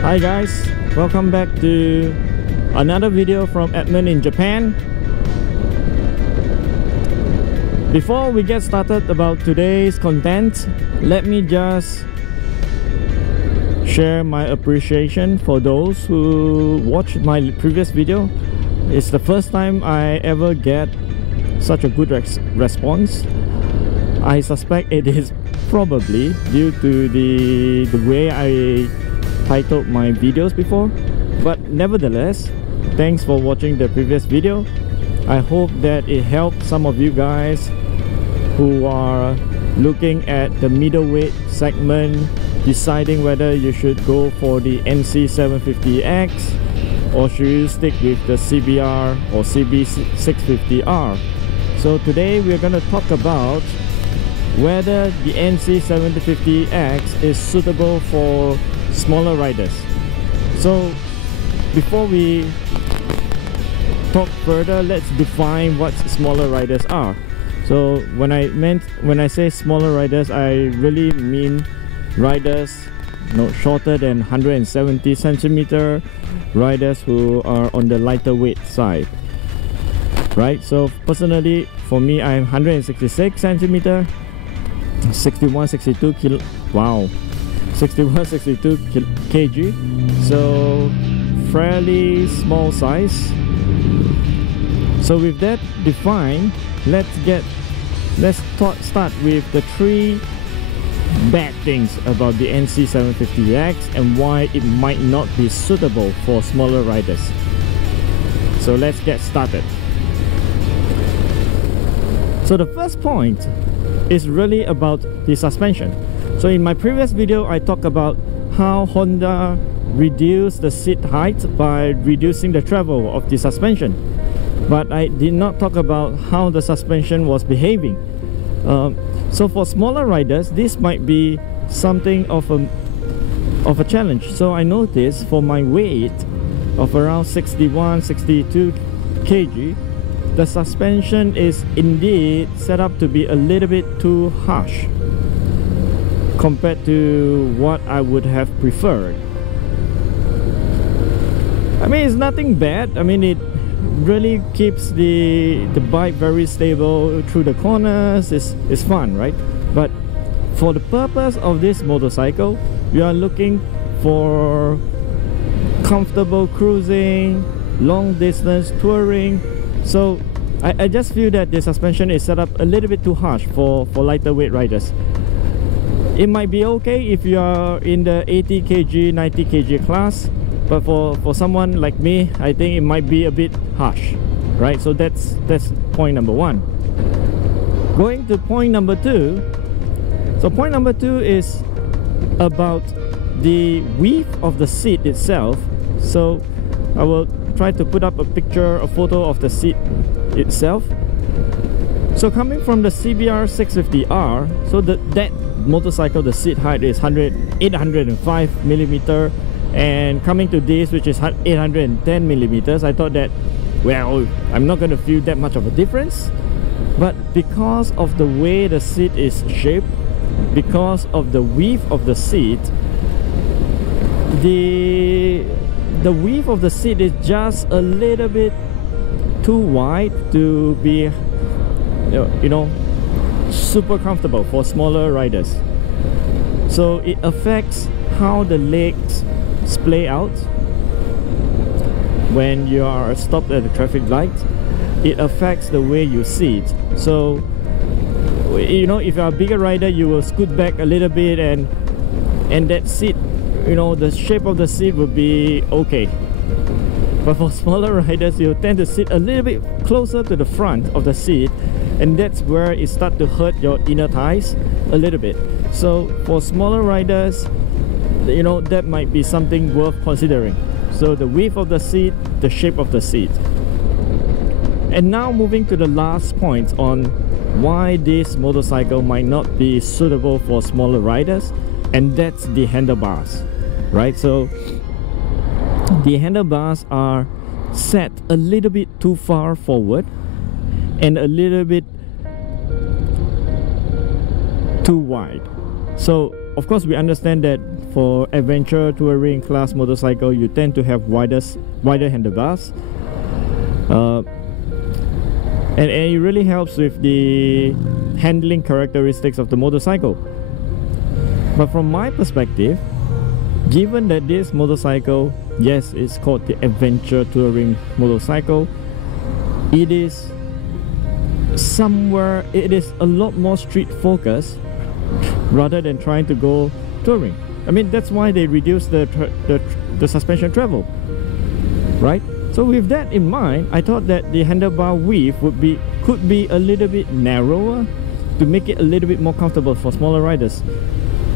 Hi guys, welcome back to another video from Edmund in Japan. Before we get started about today's content, let me just share my appreciation for those who watched my previous video. It's the first time I ever get such a good response. I suspect it is probably due to the way I titled my videos before, but nevertheless, thanks for watching the previous video. I hope that it helped some of you guys who are looking at the middleweight segment, deciding whether you should go for the NC750X or should you stick with the CBR or CB650R. So today we're going to talk about whether the NC750X is suitable for smaller riders. So before we talk further, let's define what smaller riders are. So when I say smaller riders, I really mean riders shorter than 170 centimeter, riders who are on the lighter weight side, right? So personally, for me, I'm 166 centimeter, 61-62 kilo. Wow, 61-62 kg. So fairly small size. So with that defined, let's start with the three bad things about the NC750X and why it might not be suitable for smaller riders. So let's get started. So the first point is really about the suspension. So in my previous video, I talked about how Honda reduced the seat height by reducing the travel of the suspension, but I did not talk about how the suspension was behaving. So for smaller riders, this might be something of a challenge. So I noticed for my weight of around 61-62 kg, the suspension is indeed set up to be a little bit too harsh compared to what I would have preferred. I mean, it's nothing bad. I mean, it really keeps the bike very stable through the corners. It's fun, right? But for the purpose of this motorcycle, we are looking for comfortable cruising, long distance touring. So I just feel that the suspension is set up a little bit too harsh for lighter weight riders. It might be okay if you are in the 80 kg, 90 kg class, but for someone like me, I think it might be a bit harsh, right? So that's point number one. Going to point number two. So point number two is about the width of the seat itself. So I will try to put up a photo of the seat itself. So coming from the CBR 650R, so that motorcycle, the seat height is 805 millimeter, and coming to this, which is 810 millimeters, I thought that, well, I'm not going to feel that much of a difference. But because of the way the seat is shaped, because of the width of the seat, the width of the seat is just a little bit too wide to be, you know, super comfortable for smaller riders. So it affects how the legs splay out when you are stopped at the traffic light. It affects the way you sit. So, you know, if you're a bigger rider, you will scoot back a little bit, and that seat, you know, the shape of the seat will be okay. But for smaller riders, you tend to sit a little bit closer to the front of the seat, and that's where it starts to hurt your inner thighs a little bit. So for smaller riders, you know, that might be something worth considering. So the width of the seat, the shape of the seat. And now moving to the last point on why this motorcycle might not be suitable for smaller riders, and that's the handlebars, right? So the handlebars are set a little bit too far forward and a little bit too wide. So of course we understand that for adventure touring class motorcycle, you tend to have wider handlebars, and it really helps with the handling characteristics of the motorcycle. But from my perspective, given that this motorcycle, yes, it's called the adventure touring motorcycle, it is a lot more street focused rather than trying to go touring. I mean, that's why they reduced the suspension travel, right? So with that in mind, I thought that the handlebar width could be a little bit narrower to make it a little bit more comfortable for smaller riders.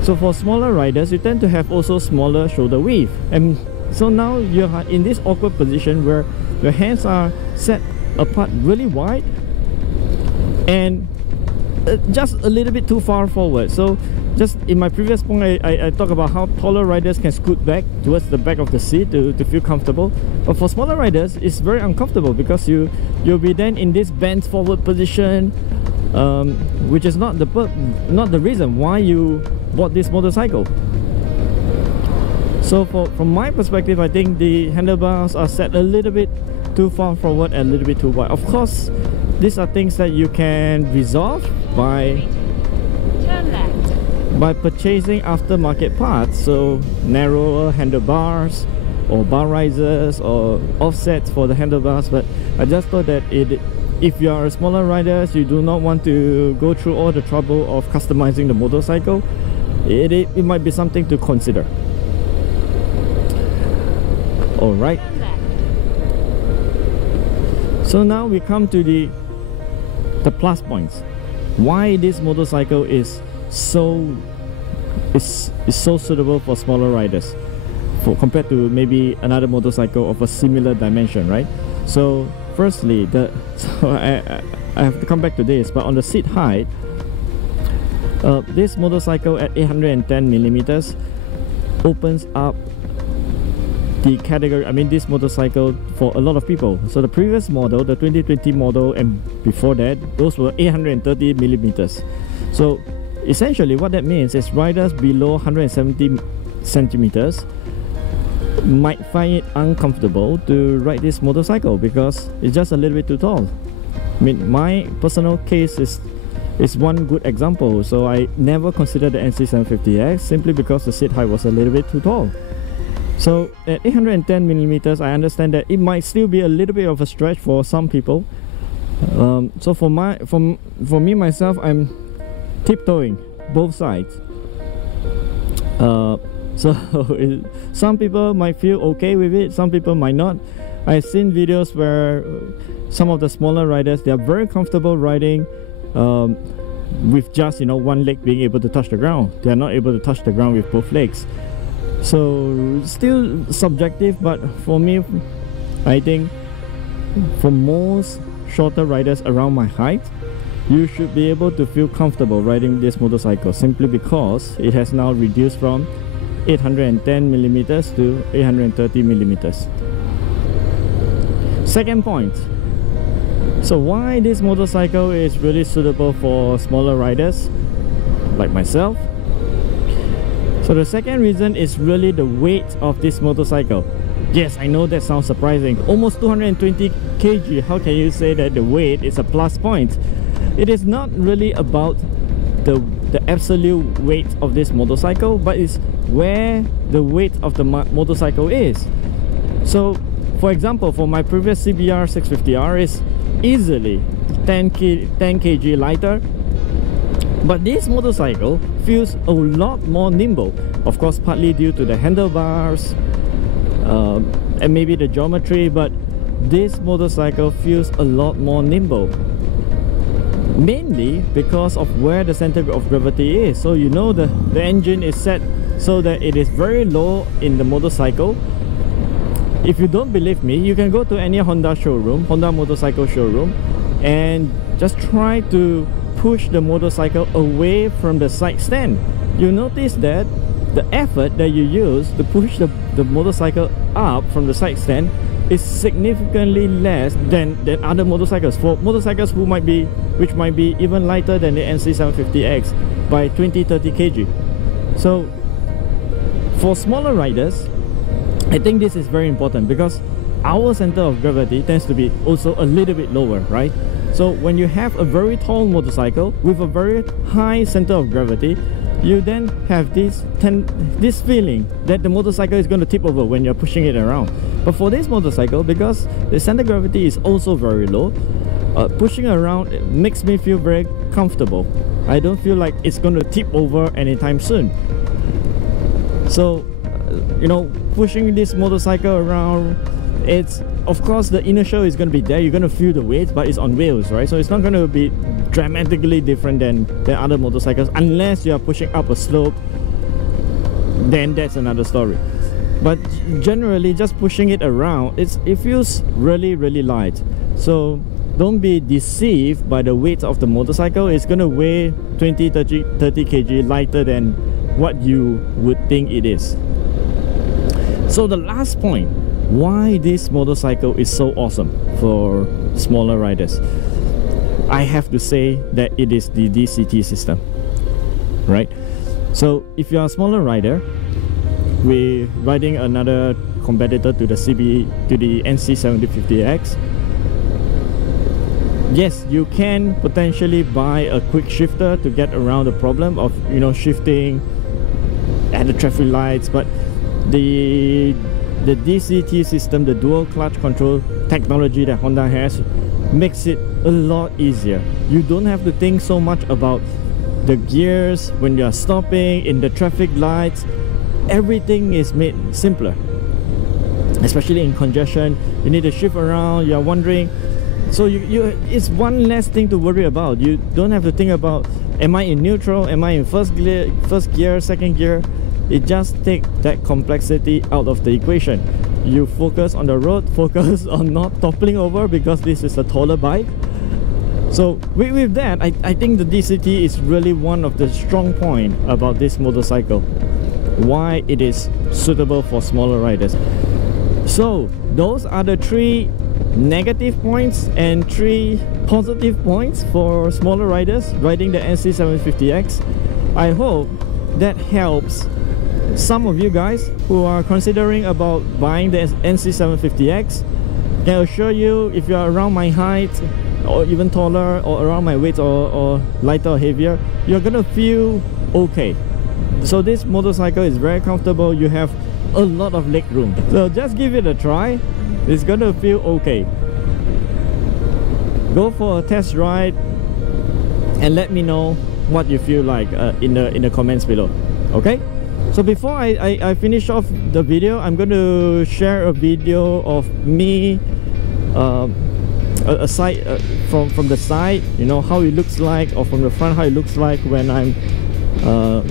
So for smaller riders, you tend to have also smaller shoulder width, and so now you are in this awkward position where your hands are set apart really wide and just a little bit too far forward. So just in my previous point, I talked about how taller riders can scoot back towards the back of the seat to feel comfortable, but for smaller riders it's very uncomfortable because you'll be then in this bent forward position, which is not the reason why you bought this motorcycle. So from my perspective, I think the handlebars are set a little bit too far forward and a little bit too wide. Of course, these are things that you can resolve by purchasing aftermarket parts, so narrower handlebars or bar risers or offsets for the handlebars. But I just thought that if you are a smaller rider, you do not want to go through all the trouble of customizing the motorcycle, it might be something to consider. Alright, so now we come to the plus points. Why this motorcycle is so suitable for smaller riders compared to maybe another motorcycle of a similar dimension, right? So firstly, I have to come back to this, but on the seat height, this motorcycle at 810mm opens up the category. I mean, this motorcycle for a lot of people. So the previous model, the 2020 model, and before that, those were 830mm. So essentially what that means is riders below 170 centimeters might find it uncomfortable to ride this motorcycle because it's just a little bit too tall. I mean, my personal case is one good example. So I never considered the NC750X simply because the seat height was a little bit too tall. So at 810mm, I understand that it might still be a little bit of a stretch for some people. So for me myself, I'm tiptoeing both sides. So some people might feel okay with it, some people might not. I've seen videos where some of the smaller riders, they are very comfortable riding with just, you know, one leg being able to touch the ground. They are not able to touch the ground with both legs. So still subjective, but for me, I think for most shorter riders around my height, you should be able to feel comfortable riding this motorcycle simply because it has now reduced from 810mm to 830mm. Second point, so why this motorcycle is really suitable for smaller riders like myself. So the second reason is really the weight of this motorcycle. Yes, I know that sounds surprising. Almost 220 kg. How can you say that the weight is a plus point? It is not really about the absolute weight of this motorcycle, but it's where the weight of the motorcycle is. So for example, for my previous CBR 650R is easily 10 kg lighter, but this motorcycle feels a lot more nimble. Of course, partly due to the handlebars and maybe the geometry, but this motorcycle feels a lot more nimble, mainly because of where the center of gravity is. So you know the engine is set so that it is very low in the motorcycle. If you don't believe me, you can go to any Honda showroom, Honda motorcycle showroom, and just try to push the motorcycle away from the side stand. You notice that the effort that you use to push the motorcycle up from the side stand is significantly less than other motorcycles. For motorcycles which might be even lighter than the NC750X by 20-30 kg. So For smaller riders, I think this is very important because our center of gravity tends to be also a little bit lower, right? So when you have a very tall motorcycle with a very high center of gravity, you then have this feeling that the motorcycle is going to tip over when you're pushing it around. But for this motorcycle, because the center of gravity is also very low, pushing around it makes me feel very comfortable. I don't feel like it's going to tip over anytime soon. So, you know, pushing this motorcycle around, it's, of course, the inertia is going to be there. You're going to feel the weight, but it's on wheels, right? So it's not going to be dramatically different than other motorcycles, unless you are pushing up a slope. Then that's another story. But generally, just pushing it around, it feels really, really light. So don't be deceived by the weight of the motorcycle. It's going to weigh 20-30 kg lighter than what you would think it is. So the last point, why this motorcycle is so awesome for smaller riders, I have to say that it is the DCT system, right? So if you are a smaller rider, we're riding another competitor to the NC750X. Yes, you can potentially buy a quick shifter to get around the problem of, you know, shifting at the traffic lights, but the DCT system, the dual clutch control technology that Honda has, makes it a lot easier. You don't have to think so much about the gears when you are stopping in the traffic lights. Everything is made simpler, especially in congestion. You need to shift around, you are wondering, so it's one less thing to worry about. You don't have to think about, am I in neutral, am I in first gear, second gear. It just takes that complexity out of the equation. You focus on the road, focus on not toppling over because this is a taller bike. So with that, I think the DCT is really one of the strong points about this motorcycle, why it is suitable for smaller riders. So those are the 3 negative points and 3 positive points for smaller riders riding the NC750X. I hope that helps some of you guys who are considering about buying the NC750X. I can assure you, if you are around my height or even taller, or around my weight, or lighter or heavier, you're gonna feel okay. So this motorcycle is very comfortable. You have a lot of leg room, so just give it a try. It's gonna feel okay. Go for a test ride and let me know what you feel like in the comments below. Okay, so before I finish off the video, I'm going to share a video of me a side from the side, you know, how it looks like, or from the front how it looks like when I'm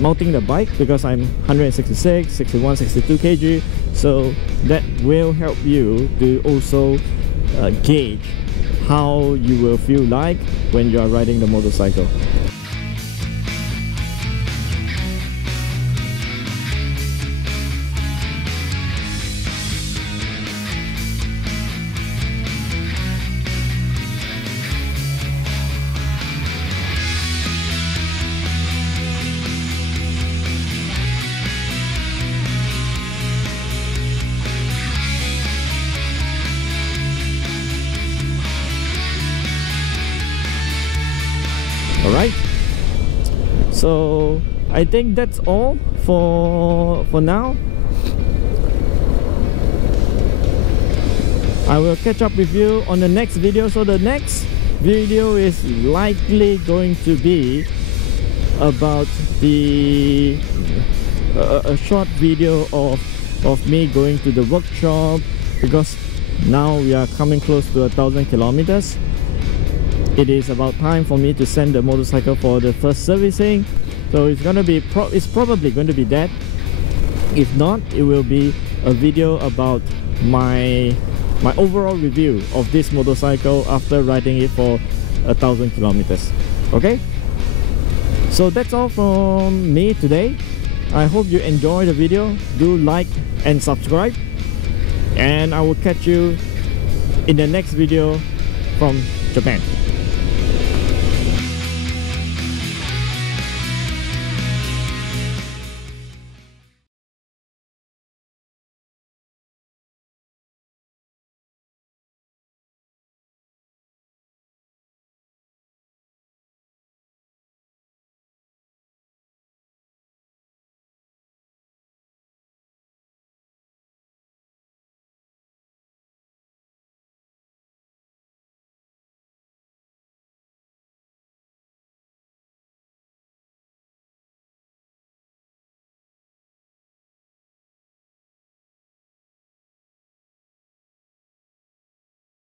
mounting the bike, because I'm 166, 61, 62 kg. So that will help you to also gauge how you will feel like when you are riding the motorcycle. Alright, so I think that's all for now. I will catch up with you on the next video. So the next video is likely going to be about a short video of me going to the workshop, because now we are coming close to 1,000 kilometers. It is about time for me to send the motorcycle for the first servicing. So it's gonna be it's probably going to be that. If not, it will be a video about my overall review of this motorcycle after riding it for 1,000 kilometers. Okay, so that's all from me today. I hope you enjoyed the video. Do like and subscribe, and I will catch you in the next video from Japan.